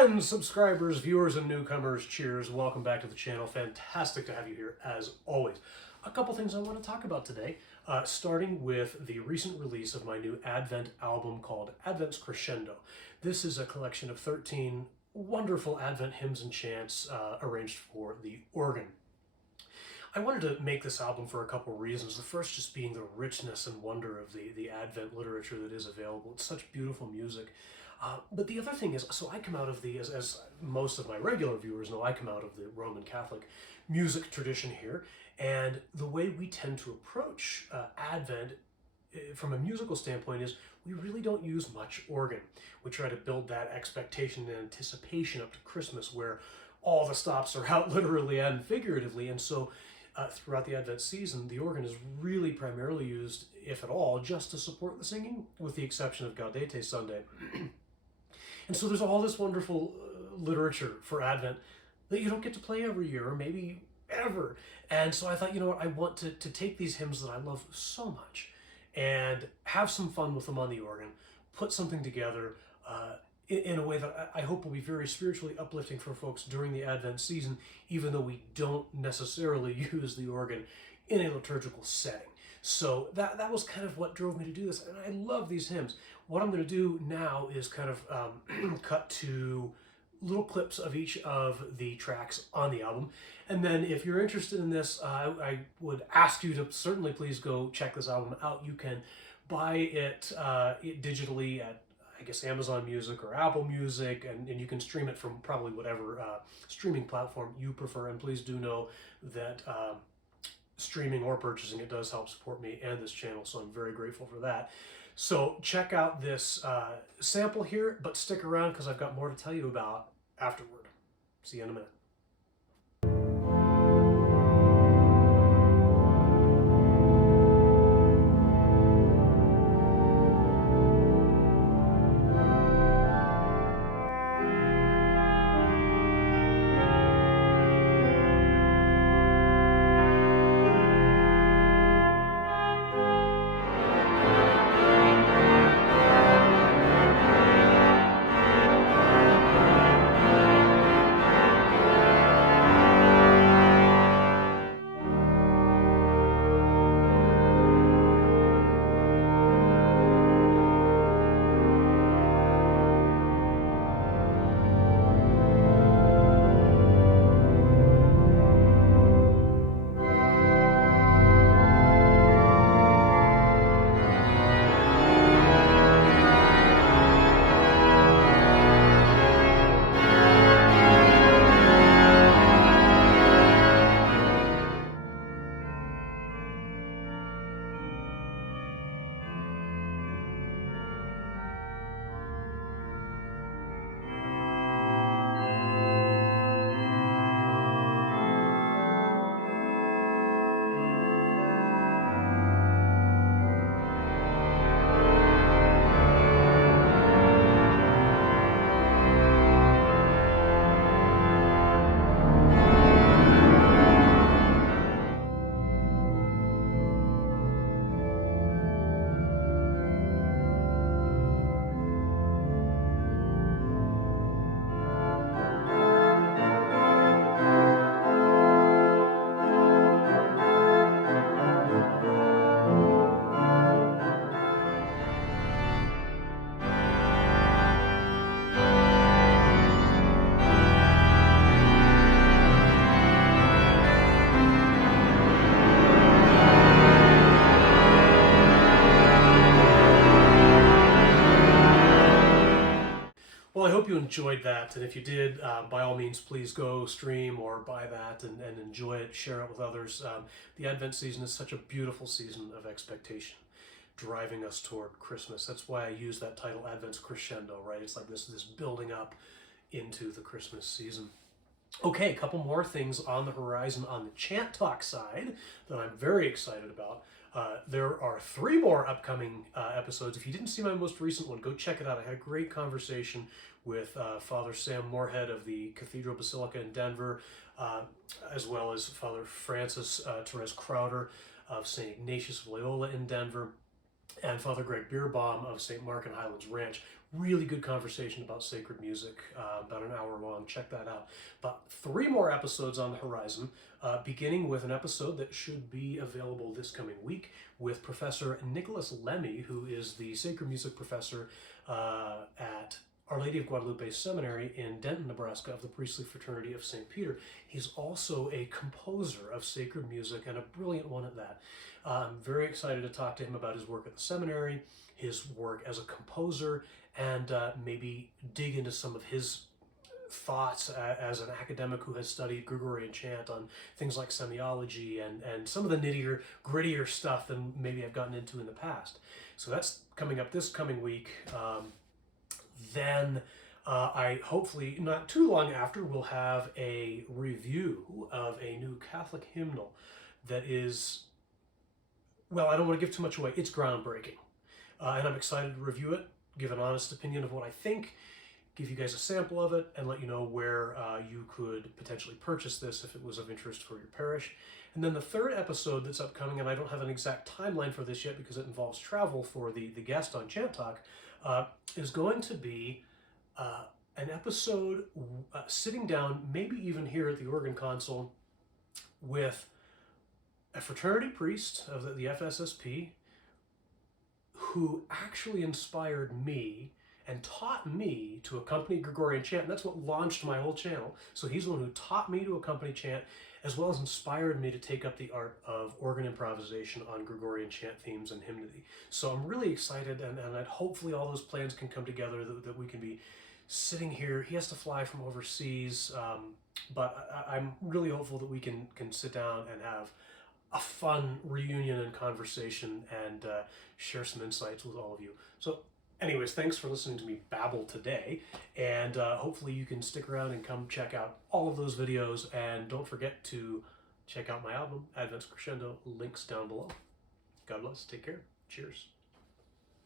Friends, subscribers, viewers, and newcomers, cheers. Welcome back to the channel. Fantastic to have you here, as always. A couple things I want to talk about today, starting with the recent release of my new Advent album called Advent's Crescendo. This is a collection of 13 wonderful Advent hymns and chants arranged for the organ. I wanted to make this album for a couple reasons. The first just being the richness and wonder of the Advent literature that is available. It's such beautiful music. But the other thing is, so I come out of as most of my regular viewers know, I come out of the Roman Catholic music tradition here, and the way we tend to approach Advent from a musical standpoint is we really don't use much organ. We try to build that expectation and anticipation up to Christmas where all the stops are out literally and figuratively, and so throughout the Advent season, the organ is really primarily used, if at all, just to support the singing, with the exception of Gaudete Sunday. And so there's all this wonderful literature for Advent that you don't get to play every year, or maybe ever. And so I thought, you know what, I want to take these hymns that I love so much and have some fun with them on the organ, put something together in a way that I hope will be very spiritually uplifting for folks during the Advent season, even though we don't necessarily use the organ in a liturgical setting. So that was kind of what drove me to do this, and I love these hymns. What I'm going to do now is kind of cut to little clips of each of the tracks on the album, and then if you're interested in this, I would ask you to certainly please go check this album out. You can buy it digitally at, I guess, Amazon Music or Apple Music, and you can stream it from probably whatever streaming platform you prefer, and please do know that streaming or purchasing it does help support me and this channel, so I'm very grateful for that. So check out this sample here, but stick around because I've got more to tell you about afterward. See you in a minute. Well, I hope you enjoyed that, and if you did, by all means, please go stream or buy that and enjoy it, share it with others. The Advent season is such a beautiful season of expectation, driving us toward Christmas. That's why I use that title, Advent's Crescendo, right? It's like this building up into the Christmas season. Okay, a couple more things on the horizon on the Chant Talk side that I'm very excited about. There are 3 more upcoming episodes. If you didn't see my most recent one, go check it out. I had a great conversation with Father Sam Moorhead of the Cathedral Basilica in Denver, as well as Father Francis Therese Crowder of St. Ignatius of Loyola in Denver. and Father Greg Beerbaum of St. Mark and Highlands Ranch. Really good conversation about sacred music, about an hour long. Check that out. But 3 more episodes on the horizon, beginning with an episode that should be available this coming week with Professor Nicholas Lemmy, who is the sacred music professor at Our Lady of Guadalupe Seminary in Denton, Nebraska, of the Priestly Fraternity of St. Peter. He's also a composer of sacred music, and a brilliant one at that. I'm very excited to talk to him about his work at the seminary, his work as a composer, and maybe dig into some of his thoughts as an academic who has studied Gregorian chant on things like semiology and some of the nittier, grittier stuff than maybe I've gotten into in the past. So that's coming up this coming week. Then I hopefully not too long after will have a review of a new Catholic hymnal that is, well, I don't want to give too much away. It's groundbreaking. And I'm excited to review it, give an honest opinion of what I think, give you guys a sample of it, and let you know where you could potentially purchase this if it was of interest for your parish. And then the third episode that's upcoming, and I don't have an exact timeline for this yet because it involves travel for the guest on Chant Talk, is going to be an episode sitting down, maybe even here at the Organ Console, with a fraternity priest of the FSSP who actually inspired me and taught me to accompany Gregorian chant. And that's what launched my whole channel. So he's the one who taught me to accompany chant, as well as inspired me to take up the art of organ improvisation on Gregorian chant themes and hymnody. So I'm really excited, and hopefully all those plans can come together, that we can be sitting here. He has to fly from overseas, but I'm really hopeful that we can sit down and have a fun reunion and conversation and share some insights with all of you. So anyways, thanks for listening to me babble today, and hopefully you can stick around and come check out all of those videos, and don't forget to check out my album, Advent Crescendo, links down below. God bless, take care, cheers.